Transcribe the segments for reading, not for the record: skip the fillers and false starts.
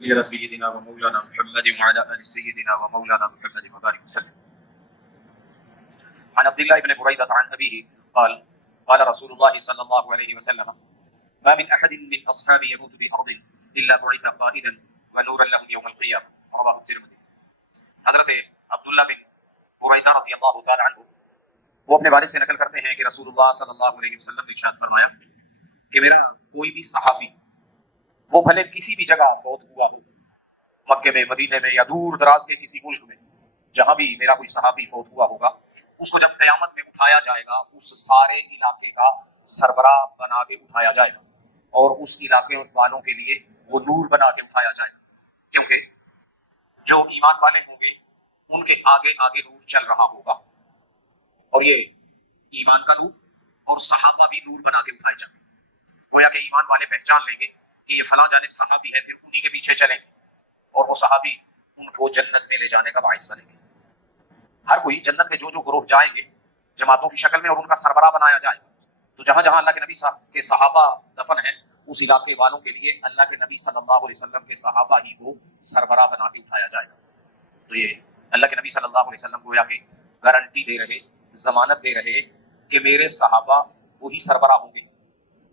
على سيدنا ومولانا محمد وعلى آل سيدنا ومولانا محمد وبارك وسلم. عن عبد الله بن بريدة عن أبيه قال قال رسول الله صلى الله عليه وسلم ما من أحد من أصحابي يموت بأرض إلا بعث قائدا ونورا لهم يوم القيامة. رواه الترمذي. حضرت عبداللہ بن بريدہ رضی اللہ تعالی عنہ وہ اپنے والد سے نقل کرتے ہیں کہ رسول اللہ صلی اللہ علیہ وسلم نے ارشاد فرمایا کہ میرا کوئی بھی صحابی وہ بھلے کسی بھی جگہ فوت ہوا ہو، مکے میں، مدینے میں، یا دور دراز کے کسی ملک میں، جہاں بھی میرا کوئی صحابی فوت ہوا ہوگا، اس کو جب قیامت میں اٹھایا جائے گا اس سارے علاقے کا سربراہ بنا کے اٹھایا جائے گا اور اس علاقے والوں کے لیے وہ نور بنا کے اٹھایا جائے گا، کیونکہ جو ایمان والے ہوں گے ان کے آگے آگے نور چل رہا ہوگا، اور یہ ایمان کا نور اور صحابہ بھی نور بنا کے اٹھائے جائیں گے۔ گویا کہ ایمان والے پہچان لیں گے کہ یہ فلاں جانب صحابی ہے، پھر انہی کے پیچھے چلیں گے اور وہ صحابی ان کو جنت میں لے جانے کا باعث بنے گے۔ ہر کوئی جنت میں جو گروہ جائیں گے جماعتوں کی شکل میں اور ان کا سربراہ بنایا جائے گا، تو جہاں جہاں اللہ کے نبی کے صحابہ دفن ہیں اس علاقے والوں کے لیے اللہ کے نبی صلی اللہ علیہ وسلم کے صحابہ ہی کو سربراہ بنا کے اٹھایا جائے گا۔ تو یہ اللہ کے نبی صلی اللہ علیہ وسلم کو یا کہ گارنٹی دے رہے، ضمانت دے رہے کہ میرے صحابہ وہی سربراہ ہوں گے،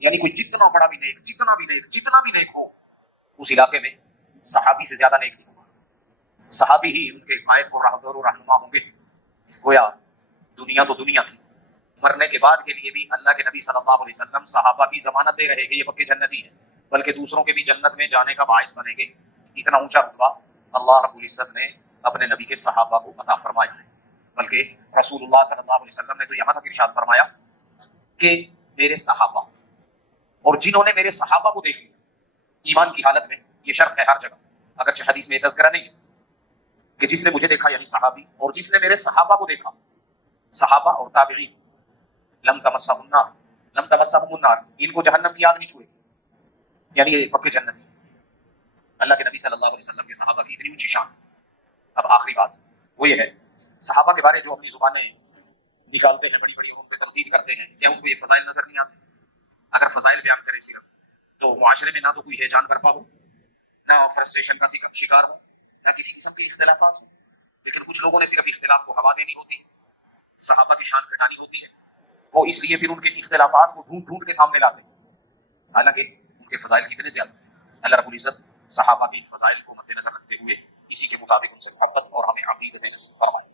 یعنی کوئی جتنا بڑا بھی نیک، جتنا بھی نیک ہو اس علاقے میں صحابی سے زیادہ نیک نہیں ہوگا، صحابی ہی ان کے قائد و رہبر و رہنما ہوں گے۔ گویا دنیا تو دنیا تھی، مرنے کے بعد کے لیے بھی اللہ کے نبی صلی اللہ علیہ وسلم صحابہ کی ضمانت دے رہے کہ یہ پکے جنتی ہیں، بلکہ دوسروں کے بھی جنت میں جانے کا باعث بنیں گے۔ اتنا اونچا رتبہ اللہ رب العزت نے اپنے نبی کے صحابہ کو عطا فرمایا ہے، بلکہ رسول اللہ صلی اللہ علیہ وسلم نے تو یہاں تک ارشاد فرمایا کہ میرے صحابہ، اور جنہوں نے میرے صحابہ کو دیکھ لیا، ایمان کی حالت میں یہ شرط ہے ہر جگہ، اگرچہ حدیث میں تذکرہ نہیں ہے کہ جس نے مجھے دیکھا یعنی صحابی، اور جس نے میرے صحابہ کو دیکھا، صحابہ اور تابعین، لم تمسہم النار، ان کو جہنم کی آگ نہیں چھوئے، یعنی یہ پکے جنتی۔ اللہ کے نبی صلی اللہ علیہ وسلم کے صحابہ کی اتنی اونچی شان۔ اب آخری بات وہ یہ ہے، صحابہ کے بارے جو اپنی زبانیں نکالتے ہیں بڑی بڑی اور ان پہ تنقید کرتے ہیں، کیا ان کو یہ فضائل نظر نہیں آتے؟ اگر فضائل بیان کریں صرف تو معاشرے میں نہ تو کوئی ہیجان برپا ہو، نہ فرسٹریشن کا شکار ہو، نہ کسی قسم کے اختلافات ہوں، لیکن کچھ لوگوں نے صرف اختلاف کو ہوا دینی ہوتی ہے، صحابہ کی شان گھٹانی ہوتی ہے، وہ اس لیے پھر ان کے اختلافات کو ڈھونڈ ڈھونڈ کے سامنے لاتے ہیں، حالانکہ ان کے فضائل کتنے زیادہ۔ اللہ رب العزت صحابہ کے ان فضائل کو مد نظر رکھتے ہوئے اسی کے مطابق ان سے محبت اور ہمیں عقیدت نصیب فرمائے۔